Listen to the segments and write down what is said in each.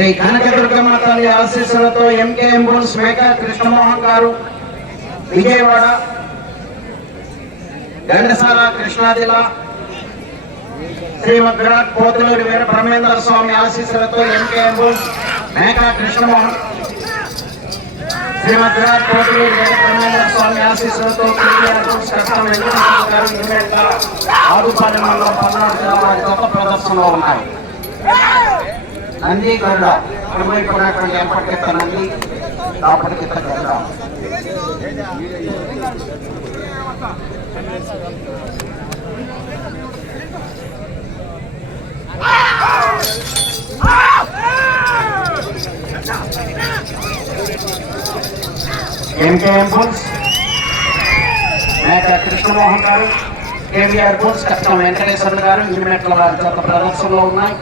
శ్రీ కనకదుర్గమ్మ తల్లి ఆశీస్సులతో MKM bulls maker Krishnamohan గారు విజయవాడ ఘంటసాల కృష్ణా జిల్లా శ్రీ విరాట్ పోతులూరి వీర బ్రహ్మేంద్ర స్వామి ఆశీస్సులతో ఎంకేఎం బుల్స్ మేక కృష్ణమోహన్ శ్రీమద్ విరాట్ పోతులూరి వీర బ్రహ్మేంద్ర స్వామి ఆశీస్సులతో కేవీఆర్ ఆదుపాలెం మండలం పల్నాడు జిల్లా వారి గొప్ప ప్రదర్శనలో ఉన్నాయి. నంది గరుడ కుడివైపు ఉన్నటువంటి ఎంపటికిత్త నంది లోపలికిత్త Garuda MKM bulls? Meka Krishnamohan garu KVR bulls కష్టం వెంకటేశ్వర గారు ఇరుమెట్ల వారి చేత ప్రదర్శనలో ఉన్నాయి.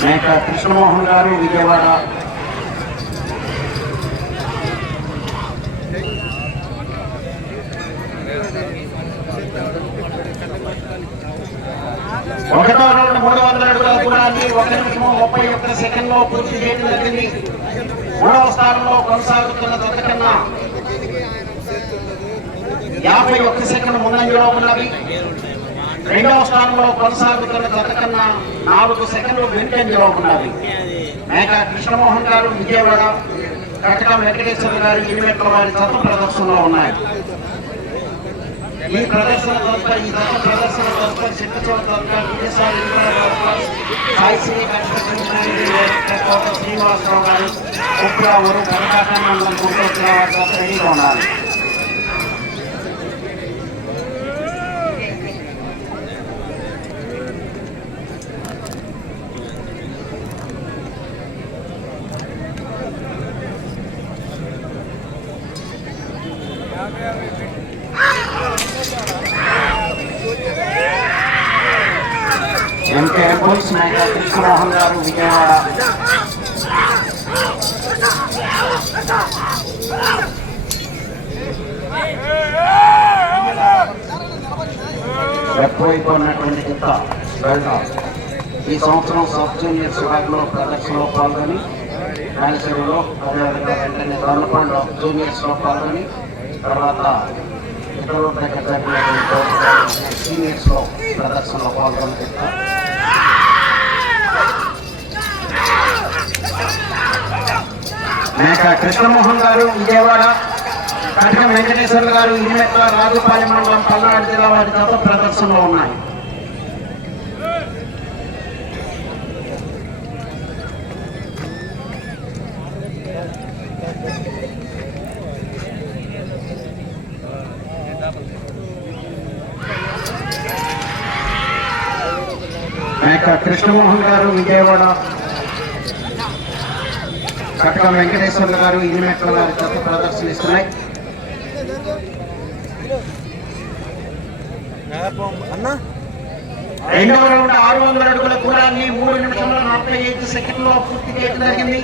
మేక కృష్ణమోహన్ గారు విజయవాడ ఒకటో రౌండ్ మూడు వందల స్థానాన్ని ఒక నిమిషం ముప్పై ఒక్క సెకండ్లో పూర్తి చేయడం జరిగింది. మూడవ స్థానంలో కొనసాగుతున్న జత కన్నా యాభై ఒక్క సెకండ్ ముందంజలో ఉన్నవి. రెండవ స్థానంలో కొనసాగుతున్న జత కన్నా నాలుగు సెకండ్లు వెనుకంజలో ఉన్నవి. మేక కృష్ణమోహన్ గారు విజయవాడ కటకం వెంకటేశ్వర గారు ఇరుమెట్ల వారి జత ప్రదర్శనలో ఉన్నాయి. ఈ ప్రదర్శన తప్ప ఈ దశ ప్రదర్శన తప్ప చోట విజయసాయి సాయిశ్రీ శ్రీనివాసరావు గారు గుంటూరు రెడీగా ఉండాలి ఎంకే పోలీస్ నాయక కృష్ణమోహన్ గారు విజయవాడ ఎక్కువైపు ఉన్నటువంటి జిత్త బెల్డా ఈ సంవత్సరం సబ్ జూనియర్ విభాగంలో ప్రదర్శనలో పాల్గొని రాయలసీమలో అదేవిధంగా వెంటనే దొరలపండు జూనియర్స్లో పాల్గొని తర్వాత ఇతరుల సీనియర్స్లో ప్రదర్శనలో పాల్గొని జిత్త మేక కృష్ణమోహన్ గారు విజయవాడ. కటక వెంకటేశ్వర గారు ఇరుమెట్ల రాజుపాలెం మండలం పల్నాడు జిల్లా వారి జత ప్రదర్శనలో ఉన్నాయి. కృష్ణమోహన్ గారు విజయవాడ కటక వెంకటేశ్వర్లు గారు ఇనిమెట్ల వారి చేత ప్రదర్శనిస్తున్నాయి. అన్నా? రెండవ రౌండ్ ఆరు వందల అడుగుల దూరాన్ని మూడు నిమిషముల నలభై ఐదు సెకండ్లో పూర్తి చేయడం జరిగింది.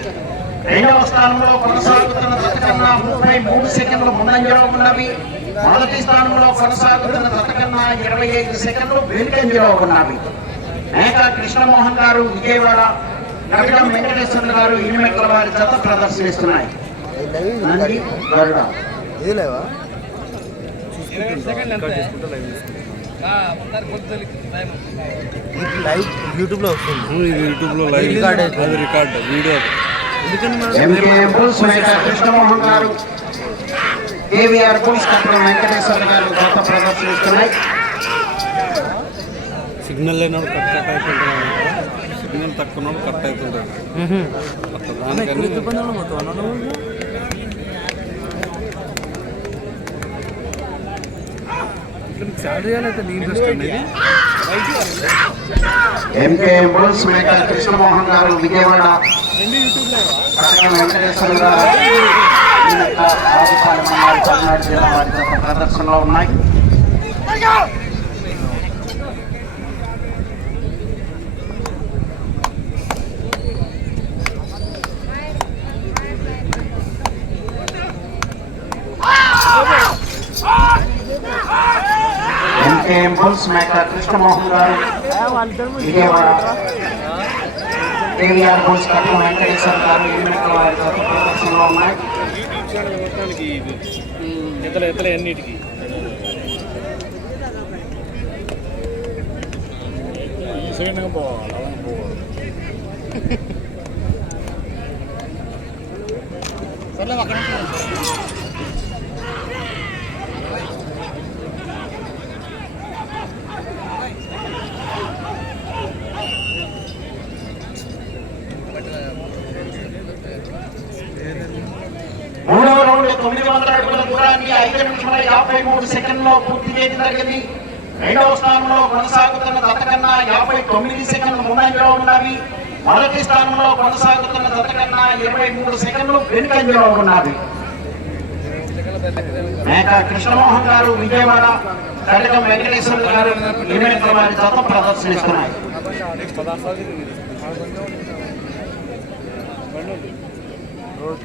రెండవ స్థానంలో కొనసాగుతున్న జత కన్నా ముప్పై మూడు సెకండ్లు ముందంజలో ఉన్నవి. మొదటి స్థానంలో కొనసాగుతున్న జత కన్నా ఇరవై ఐదు సెకండ్లు వెనుకంజలో ఉన్నవి. మేక కృష్ణమోహన్ గారు విజయవాడ కటకం వెంకటేశ్వర గారు ఇనిమెట్ల వారి జత ప్రదర్శనిస్తున్నాయి. నంది గరుడ. ఇది లేవా వస్తుంది. లైవ్. రికార్డ్. అది record video. Krishnamohan garu KVR bulls కట్టడం వెంకటేశ్వర గారు గత ప్రదర్శనిస్తున్నాయి సిగ్నల్ లేనప్పుడు కట్ కట్ సిగ్నల్ తక్కువ cut MKM bulls Meka Krishnamohan garu Vijayawada. కట్టడం వెంకటేశ్వర గారు ఇంకా రాజపాలెం మండలం పల్నాడు జిల్లా వారి గత ప్రదర్శనలో ఉన్నాయి ఎంకేఎం బుల్స్ మేక కృష్ణమోహన్ గారు విజయవాడ కేవీఆర్ బుల్స్ కట్టు వెంకటేశ్వర గారు ఎనిమిది వారి జత ప్రదర్శనలో ఉన్నాయి ఎత్తలే ఎత్తలే అన్నిటికీ మూడవ రౌండ్ తొమ్మిది వందల అడుగుల దూరాన్ని ఐదు నిమిషముల యాభై మూడు సెకండ్లో పూర్తి చేయడం జరిగింది. రెండవ స్థానంలో కొనసాగుతున్న దత్తకన్నా యాభై తొమ్మిది సెకండ్లు ముందంజలో ఉన్నవి. మొదటి స్థానంలో కొనసాగుతున్న దత్తకన్నా ఇరవై మూడు సెకండ్లు వెనుకంజలో ఉన్నవి. మేక కృష్ణమోహన్ గారు విజయవాడ కడకం వెంకటేశ్వర గారు ఎనిమిది వారి జత ప్రదర్శనిస్తున్నాయి రోడ్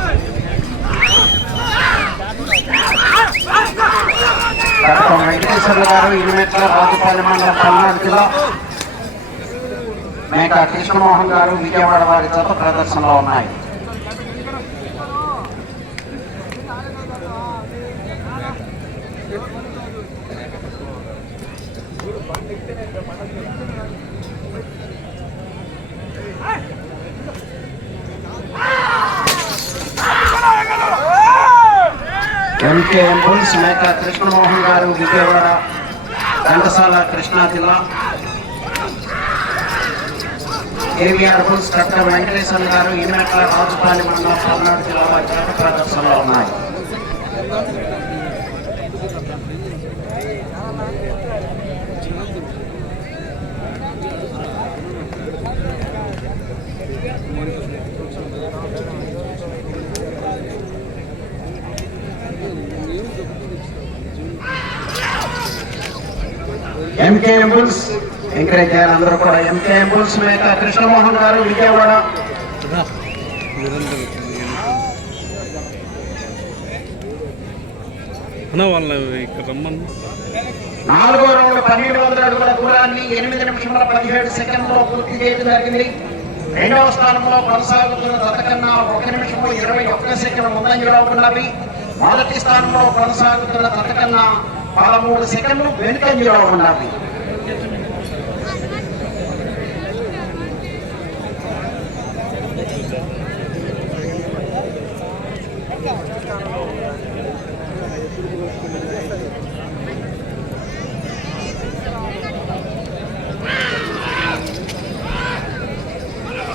డాక్టర్ వెంకటేశ్వర్లు గారు ఇరుమెట్ల రాజుపాలెం మండలం పల్నాడు జిల్లా మేక కృష్ణమోహన్ గారు విజయవాడ వారి జత ప్రదర్శనలో ఉన్నాయి. ఎంకే పోలీస్ మేక కృష్ణమోహన్ గారు విజయవాడ ఘంటసాల కృష్ణా జిల్లా. కేవీఆర్ బుల్స్ కట్ట వెంకటేశ్వర గారు ఇరుమెట్ల రాజధాని మండలం పల్నాడు జిల్లా ప్రదర్శనలో ఉన్నాయి. ఎంకే బుల్స్ ఎంకరేజ్ చేయాలి అందరూ కూడా. ఎంకే బుల్స్ మేక కృష్ణమోహన్ గారు విజయవాడ. నాలుగో రౌండ్ పన్నెండు వందల అడుగుల దూరాన్ని ఎనిమిది నిమిషముల పదిహేడు సెకండ్లో పూర్తి చేయడం జరిగింది. రెండవ స్థానంలో కొనసాగుతున్న దత్తకన్నా ఒక నిమిషము ఇరవై ఒక్క సెకండ్ ముందంజలో ఉన్నవి. మొదటి స్థానంలో కొనసాగుతున్న దత్తకన్నా పదమూడు సెకండ్లు వెనుక జీరో ఉండాలి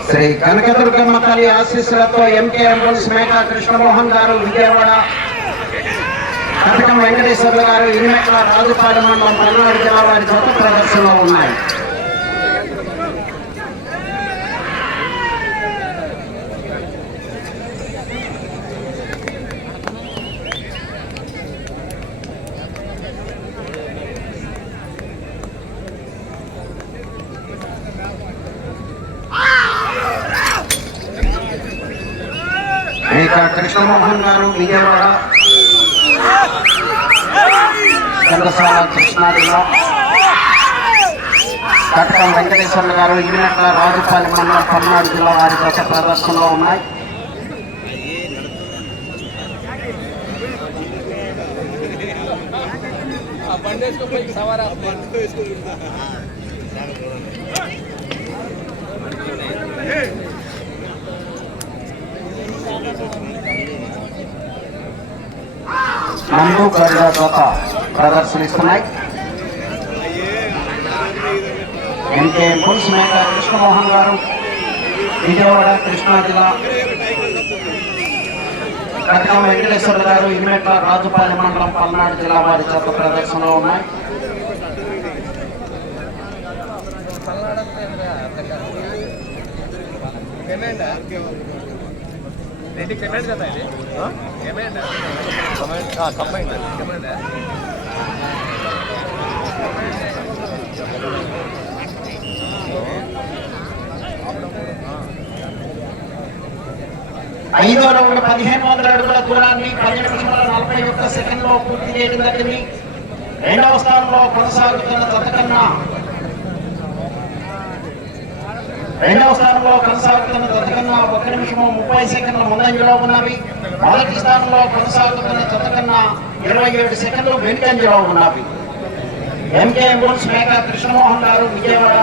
శ్రీ కనకదుర్గమ్మ తల్లి ఆశీస్సులతో ఎంకేఎం అంబుల్స్ కృష్ణమోహన్ గారు విజయవాడ కటకం వెంకటేశ్వర్లు గారు ఇనిమెట్ల రాజుపాలెం మండలం పల్నాడు జిల్లా వారి జత ప్రదర్శనలో ఉన్నాయి. కృష్ణమోహన్ గారు విజయవాడ. చంద్రసాల కృష్ణా జిల్లా కటకం వెంకటేశ్వర్లు గారు ఇరిమెట్ల రాజుపాలెం మండలం పల్నాడు జిల్లా వారి గత ప్రదర్శనలో ఉన్నాయి. నందు గరుడ జత ప్రదర్శనిస్తున్నాయి ఎన్కే పుల్స్ మేకర్ కృష్ణమోహన్ గారు విజయవాడ కృష్ణా జిల్లా కటకం వెంకటేశ్వర గారు ఇనిమెట్ల రాజుపాలెం మండలం పల్నాడు జిల్లా వారి చేత ప్రదర్శనలో ఉన్నాయి ఐదో రౌండ్ పదిహేను వందల అడుగుల దూరాన్ని పది నిమిషముల నలభై ఒక్క సెకండ్లో పూర్తి చేయడం జరిగింది. రెండవ స్థానంలో కొనసాగుతున్న జతకన్నా రెండవ స్థానంలో కొనసాగుతున్న జతకన్నా ఒక నిమిషము ముప్పై సెకండ్ల ముందంజలో ఉన్నవి. మొదటి స్థానంలో కొనసాగుతున్న జతకన్నా ఇరవై ఏడు సెకండ్లు వెనుకంజలో ఉన్నవి. ఎంకే బుల్స్ మేక కృష్ణమోహన్ గారు విజయవాడ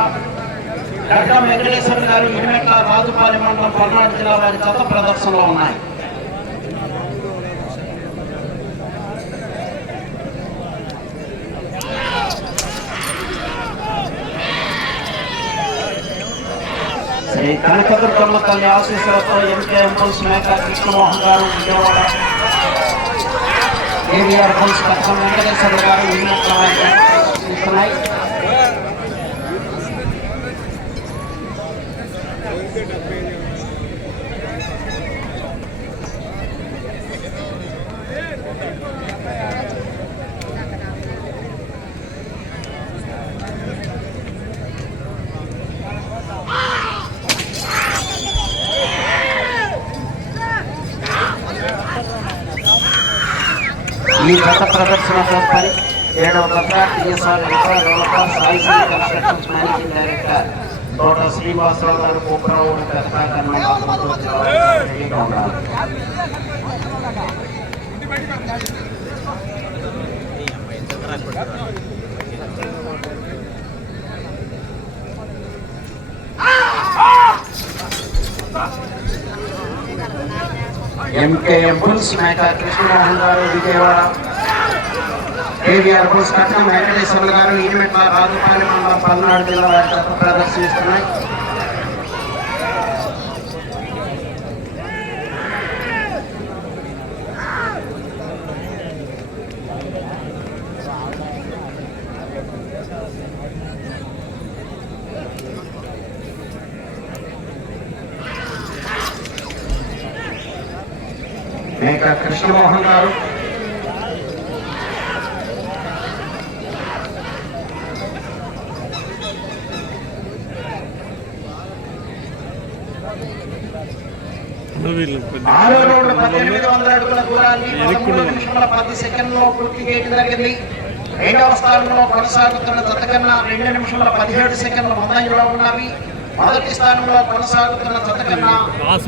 డాక్టర్ వెంకటేశ్వర గారు ఇనిమెట్ల రాజుపాలెం మండలం పల్నాడు జిల్లా వారి చెత్త ప్రదర్శనలో ఉన్నాయి శ్రీ కనకదుర్గమ్మ తల్లి ఆశీస్సులతో ఎంకే ఎంపుల్స్ మేక కృష్ణమోహన్ గారు విజయవాడ ఏవిఆర్ పుల్స్ కట్టం వెంకటేశ్వర గారు ఇనిమెట్ల ఈ గత ప్రదర్శన తదుపరి ఏడవ గత TSR infra developer Sai Sri constructions managing director Thota Srinivasarao garu కోపరావు పెద్ద రెడీగా ఉన్నారు ఎంకేఎం బుల్స్ మేకర్ కృష్ణమోహన్ గారు విజయవాడ. కేవీఆర్ బుల్స్ కట్నం వెంకటేశ్వర గారు ఈమెట్ల రాజుపాలెం మండలం పల్నాడు జిల్లా వారి ప్రదర్శిస్తున్నాయి మేక కృష్ణమోహన్ గారు. ఆరో పద్దెనిమిది వందల అడుగుల దూరాన్ని పదమూడు నిమిషముల పది సెకండ్లో పూర్తి చేయడం జరిగింది. రెండవ స్థానంలో కొనసాగుతున్న జత కన్నా రెండు నిమిషముల పదిహేడు సెకండ్ల ముందంజలో ఉన్నవి మొదటి స్థానంలో కొనసాగుతున్న జత కన్నా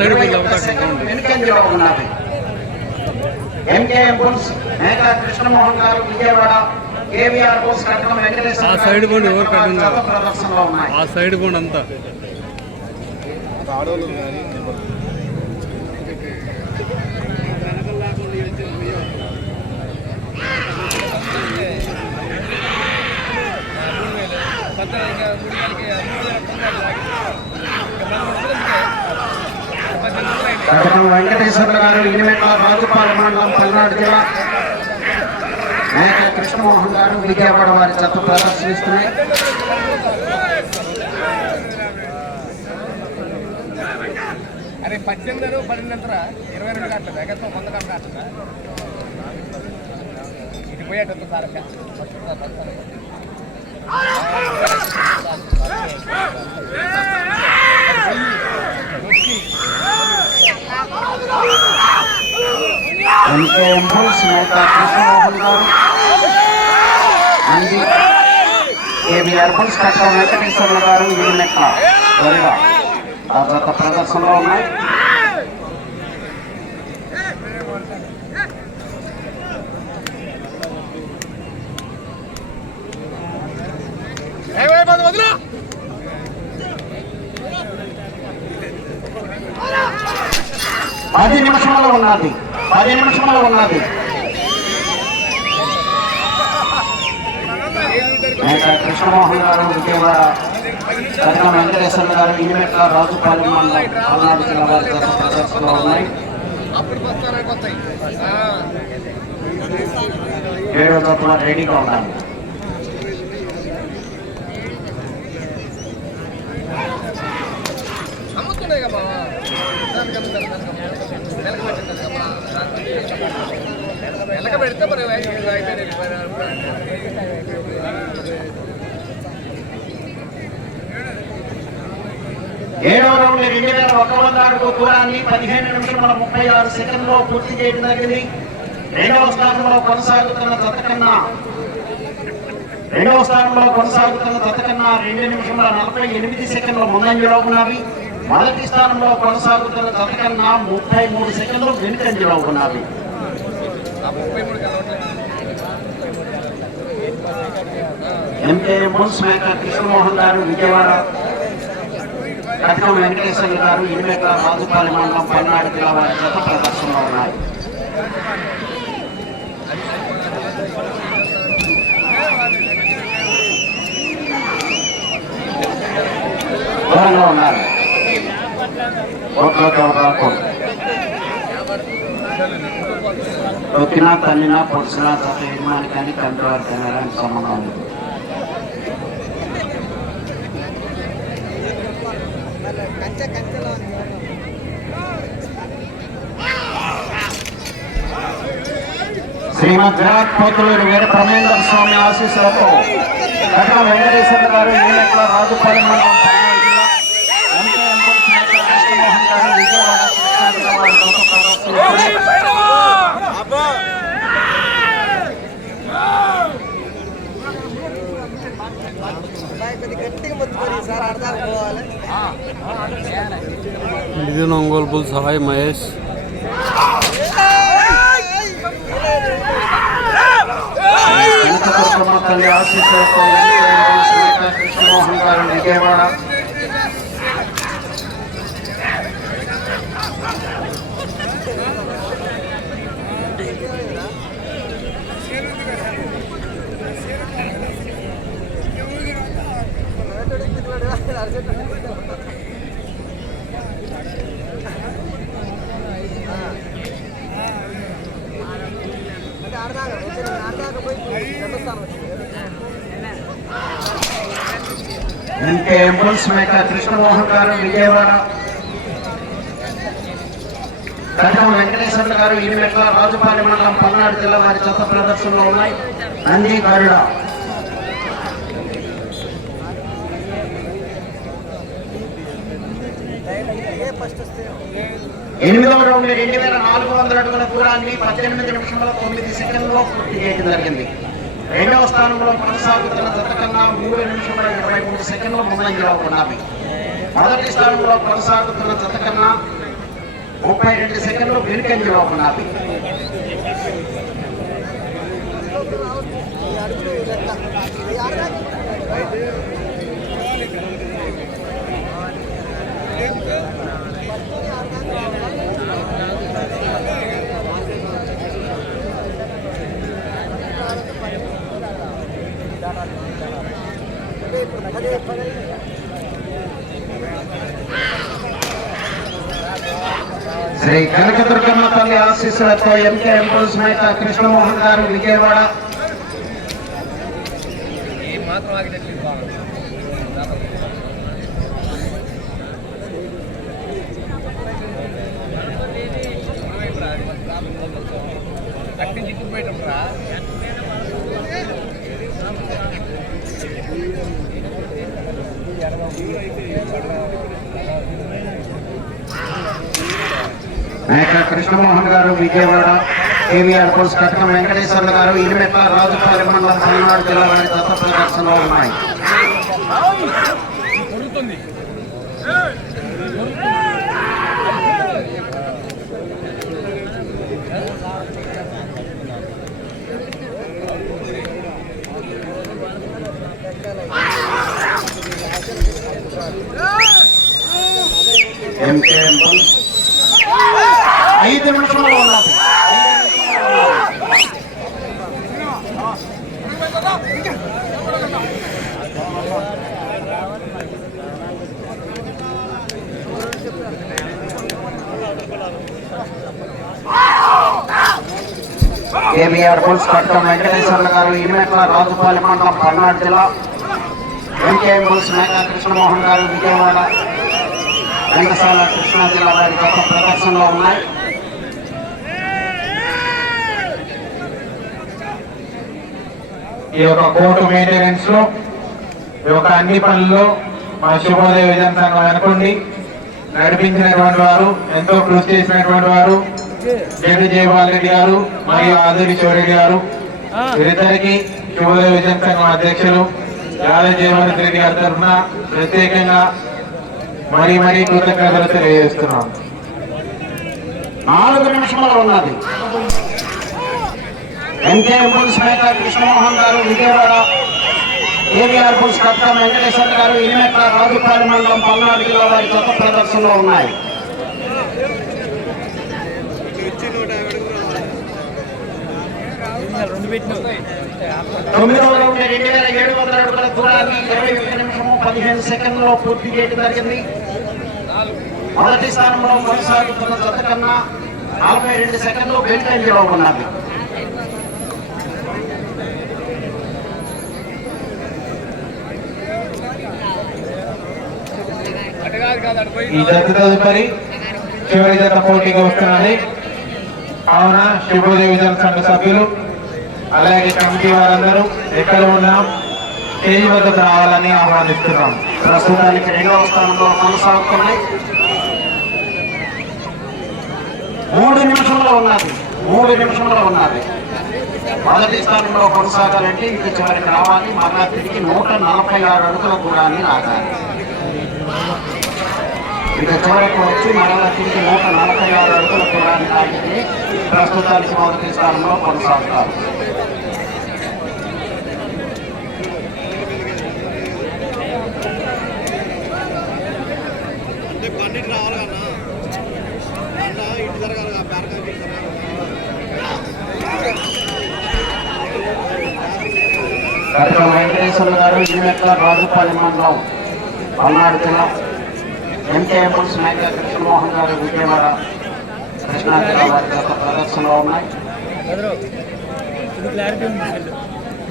ఇరవై ఒక్క సెకండ్. వెనుకంజలో ఉన్నవి. ఎంకేఎం బుల్స్ మేకా కృష్ణమోహన్ గారు విజయవాడ కేవీఆర్ బుల్స్ కట్టడం వెంకటేశ్వర ఆ సైడ్ పోండి, ఎవరు విజయవాడ కట్టం కాదు. జత ప్రదర్శనలో ఉన్నాయి ఆ సైడ్ కూడా అంతా కటకం వెంకటేశ్వర గారు ఇనిమెట్ల రాజుపాల మండలం పల్నాడు జిల్లా మేక కృష్ణమోహన్ గారు విజయవాడ వారి చెత్త ప్రదర్శిస్తున్నాయి. అరే పద్దెనిమిది పన్నెండు ఇరవై రెండు గంటలు ఎగత్తం వంద గంటలు ఇది పోయేటట్టు సార్ వచ్చి ఎంబుల్స్ నేత కృష్ణమోహన్ గారు అంది కేబీఆర్ బుల్స్ కట్టం వెంకటేశ్వర్లు గారు ఇనిమెట్ల త్వరగా ఆ ప్రదర్శనలో ఉన్నాయి. నిమిషంలో ఉన్నది. పది నిమిషంలో ఉన్నది. కృష్ణమోహన్ గారు విజయవాడ వెంకటేశ్వర గారు ఇనిమెట్ల రాజుపాలెం మండలం పల్నాడు జిల్లా వారి ప్రదర్శనలో ఉన్నాయి. ఏడో జతల రెడీగా ఉండాలి. పెడితే ఏడవ రౌండ్ రెండు వేల ఒక వంద అడుగు దూరాన్ని పదిహేను నిమిషముల ముప్పై ఆరు సెకండ్లో పూర్తి చేయడం జరిగింది రెండవ స్థానంలో కొనసాగుతున్న జత కన్నా రెండవ స్థానంలో కొనసాగుతున్న జత కన్నా రెండు నిమిషముల నలభై ఎనిమిది సెకండ్ల ముందంజలో ఉన్నవి మొదటి స్థానంలో కొనసాగుతున్న జత కన్నా ముప్పై మూడు సెకండ్లు వెనుకంజలో ఉన్నవి ఆ ముప్పై మున్స్ మేకర్ కృష్ణమోహన్ గారు విజయవాడ కటకం వెంకటేశ్వర గారు ఇనిమేకల రాజుపాలి మండలం పల్నాడు జిల్లా వారి జత ప్రదర్శనలో ఉన్నాయి దూరంగా ఉన్నారు ఓట్ల రాకుండా తొక్కినా తన్నినా పొడిసినా జత యజమానికాన్ని కంట్రోల్ తినడానికి సంబంధం లేదు. శ్రీమద్ విరాట్ పోతులూరు వీర బ్రహ్మేంద్ర స్వామి ఆశీస్సులతో కట్ల వెంకటేశ్వర గారు ఈమెట్ల రాజుపల్లి మండలం విజయవాడ కృష్ణా జిల్లా వారి జత ప్రదర్శనలో గట్టిగా మొత్తుకొని సార్ అర్థాలు పోవాలి ఇది ఒంగోలు బుల్ సహాయ్ మహేష్. కళ్యాణ కృష్ణమోహన్ గారు విజయవాడ. ఎంకే కృష్ణమోహన్ గారు విజయవాడ. కటకం వెంకటేశ్వర్లు గారు ఈమెట్ల రాజుపాలెం మండలం పల్నాడు జిల్లా వారి చెత్త ప్రదర్శనలో ఉన్నాయి. నంది గరుడ. ఎనిమిదవ రౌండ్ రెండు వేల నాలుగు వందల అడుగుల దూరాన్ని పద్దెనిమిది నిమిషంలో తొమ్మిది సెకండ్లో పూర్తి చేయడం జరిగింది. రెండవ స్థానంలో కొనసాగుతున్న జత కన్నా మూడు నిమిషముల ఇరవై మూడు సెకండ్ల ముందంజలో ఉన్నవి మొదటి స్థానంలో కొనసాగుతున్న జత కన్నా ముప్పై రెండు సెకండ్లు వెనుకంజలో ఉన్నవి Thank you లెక్క ఈ అర్థాలు పదే పదే శ్రీ కనకదుర్గమ్మ తల్లి ఆశీస్సులతో ఎంకే ఎంపల్స్ మేత కృష్ణమోహన్ గారు విజయవాడ. ఏం మాత్రం పోయేటప్పుడు మేక కృష్ణమోహన్ గారు విజయవాడ కేవీఆర్ కోర్స్ కటకం వెంకటేశ్వర్లు గారు ఇనిమెట్ల రాజుపల్లి మండలం తమిళనాడు జిల్లా వారి దత్త ప్రదర్శనలో ఉన్నాయి. ఎంకేఎం ఐదు నిమిషంలో ఉన్నది కేబీఆర్ బుల్స్ కట్టం వెంకటేశ్వర్ల గారు ఇనిమెట్ల రాజుపాలి మండలం పల్నాడు జిల్లా. ఎంకేఎం బుల్స్ మేఘా కృష్ణమోహన్ గారు విజయవాడ. ఘంటసాల కృష్ణా జిల్లా వారి గొప్ప ప్రదర్శనలో ఉన్నాయి. ఈ యొక్క కోర్టు మెయింటెనెన్స్లో ఈ యొక్క అన్ని పనుల్లో మా శుభోదయ విజయ సంఘం అనుకోండి. నడిపించినటువంటి వారు ఎంతో కృషి చేసినటువంటి వారు జడ్డు జయపాల్ రెడ్డి గారు మరియు ఆదిరి శివరెడ్డి గారు వీరిద్దరికి శుభోదయ విజయ సంఘం అధ్యక్షులు యాదవ్ జయవర్ధన్ రెడ్డి గారి తరఫున ప్రత్యేకంగా మరీ మరీ కృతజ్ఞతలు తెలియజేస్తున్నాం నాలుగు నిమిషంలో ఉన్నది. ఎంకే పుల్స్ మేకర్ కృష్ణమోహన్ గారు విజయవాడ ఏవిఆర్ పుల్స్ కట్టం వెంకటేశ్వర గారు ఇనిమెట్ల రాజుపాలి మండలం పల్నాడు జిల్లా వారి చెత్త ప్రదర్శనలో ఉన్నాయి. రెండు పెట్టిన తొమ్మిదవ రౌండ్ రెండు వేల ఏడు వందల అడుగుల దూరాన్ని ఇరవై ఒక్క నిమిషము పదిహేను సెకండ్లో పూర్తి చేయడం జరిగింది మొదటి స్థానంలో కొనసాగుతున్న జత కన్నా నలభై రెండు సెకండ్లు వెంటనే ఉన్నది ఈ జత తదుపరి చివరి జత పోటీగా వస్తున్నది కావున శుభోదయ విజయ సంఘ సభ్యులు. అలాగే కమిటీ వారందరూ ఎక్కడ ఉన్నా స్టేజ్ వద్దకు రావాలని ఆహ్వానిస్తున్నాం. ప్రస్తుతానికి రెండవ స్థానంలో కొనసాగుతున్నాయి మూడు నిమిషంలో ఉన్నది. మూడు నిమిషంలో ఉన్నది. మొదటి స్థానంలో కొనసాగాలంటే ఇక చివరికి రావాలి. మరలా తిరిగి నూట నలభై ఆరు అడుగుల దూరాన్ని రాగాలి ఇక చివరికి వచ్చి మరలా తిరిగి నూట నలభై ఆరు అడుగుల దూరాన్ని రాగితే ప్రస్తుతానికి మొదటి స్థానంలో కొనసాగుతారు. డాక్టర్ వెంకటేశ్వర గారు ఇనిమెట్ల రాజుపాలి మండలం పల్నాడు జిల్లా ఎంకేఎంఎల్స్ మేక కృష్ణమోహన్ గారు విజయవాడ కృష్ణా జిల్లా వారి గత ప్రదర్శనలో ఉన్నాయి.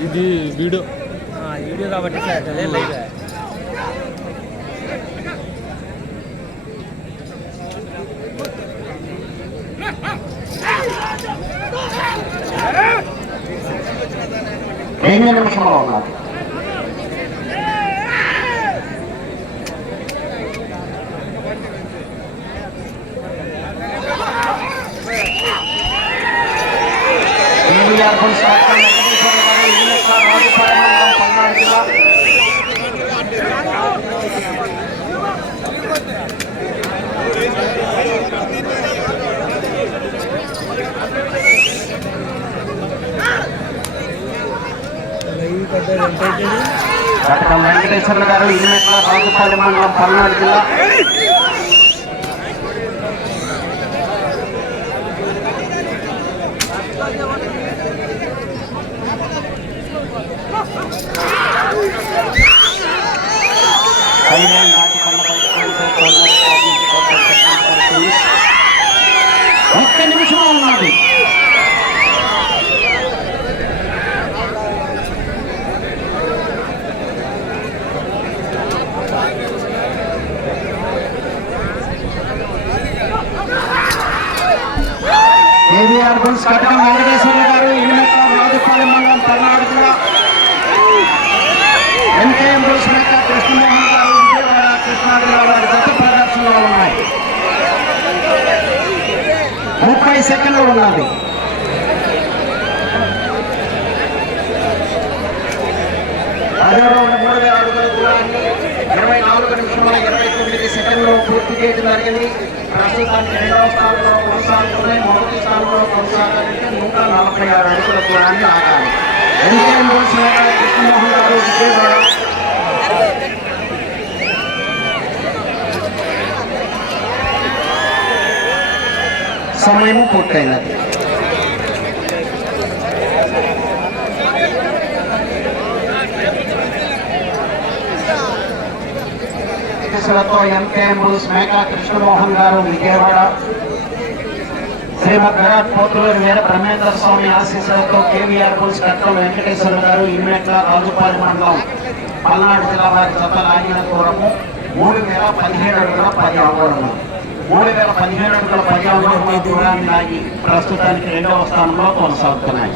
ఇది వీడియో. వీడియో కాబట్టి క్లారిటీ అదే లైవ్ ఎనిమిది నిమిషంలో ఉన్నది ఎన్టీఆర్ పులిస్ డాక్టర్ వెంకటేశ్వర గారు ఇనిమెట్ల రాజుపాలి మండలం పల్నాడు జిల్లా లైవ్ పెద్ద వెంటేజ్ డాక్టర్ వెంకటేశ్వర గారు ఇనిమెట్ల రాజుపాలి మండలం పల్నాడు జిల్లా కళ్యాణ్ నాటికొండపై కోల్పోయి కోల్పోయి కోల్పోయి కోల్పోయి కోల్పోయి ఒక్క నిమిషం ఉన్నది కేవీఆర్ బుల్స్ కట్టడం వెంకటేశ్వర గారు ఇనిమెట్ల రాజుపాలెం మండలం పల్నాడు జిల్లా ఎంకేఎం బుల్స్ మేక కృష్ణమోహన్ గారు విజయవాడ కృష్ణా జిల్లా వారి గత ప్రదర్శనలో ఉన్నాయి ముప్పై సెకండ్లు ఉన్నది పదో రౌండ్ మూడు వేల అడుగుల దూరాన్ని ఇరవై నాలుగు నిమిషముల ఇరవై తొమ్మిది సెకండ్లు పూర్తి చేయడం జరిగింది ప్రస్తుతానికి రెండవ స్థానంలో కొనసాగుతున్నాయి మొదటి స్థానంలో కొనసాగాలంటే నూట నలభై ఆరు అడుగుల దూరాన్ని ఆగాలి ఎన్టీఎం బోల్స్ మీద కృష్ణమోహన్ గారు విజయవాడ సమయము పూర్తయినది కేసులతో ఎంకేఎం బుల్స్ మేకా కృష్ణమోహన్ గారు విజయవాడ శ్రీ శ్రీమద్ విరాట్ పోతులూరి వీర బ్రహ్మేంద్ర స్వామి ఆశీస్సులతో కేవీఆర్ బుల్స్ కట్టం వెంకటేశ్వర గారు ఇన్మెట్ల రాజుపాలి మండలం పల్నాడు జిల్లా వారి జత లాగిన దూరము. మూడు వేల పదిహేడు అడుగుల పది అంగుళములు మూడు వేల పదిహేడు అడుగుల పది అంగుళముల దూరాన్ని లాగి ప్రస్తుతానికి రెండవ స్థానంలో కొనసాగుతున్నాయి.